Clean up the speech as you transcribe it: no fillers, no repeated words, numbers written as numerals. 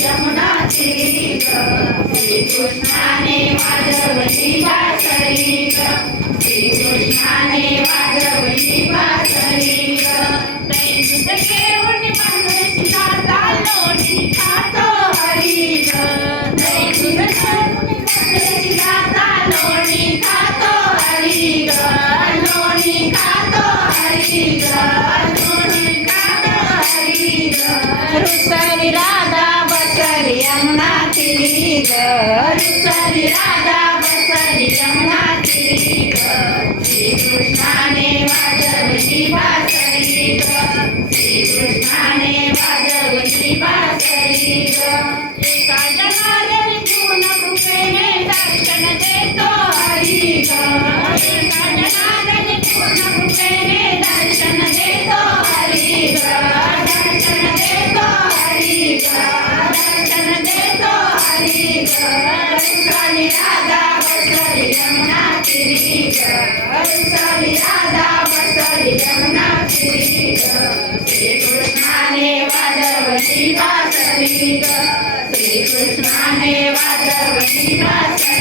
यमुना तीरी ग श्रीकृष्णाने वाजवली बासरी ग श्रीकृष्णाने वाजवली बासरी ग दूध घेऊन मंगळशीला लोणी खातो हरी ग दूध घेऊन मंगळशीला लोणी खातो हरी ग लोणी खातो हरी ग लोणी खातो हरी ग रुसरी राधा बसरी यमुना तीरी ग रुसरी राधा बसरी यमुना तीरी ग श्रीकृष्णाने वाजवली बासरी ग श्रीकृष्णाने वाजवली बासरी ग एका जनार्दनी पूर्ण कृपेने दर्शन देतो हरी ग एका जनार्दनी पूर्ण कृपेने दर्शन देतो हरी ग दर्शन देतो हरी ग दर्शन देतो हरी ग रुसली राधा बसली यमुना तीरी ग रुसली राधा बसली यमुना तीरी ग श्रीकृष्णाने वाजवली बासरी ग श्रीकृष्णाने वाजवली बासरी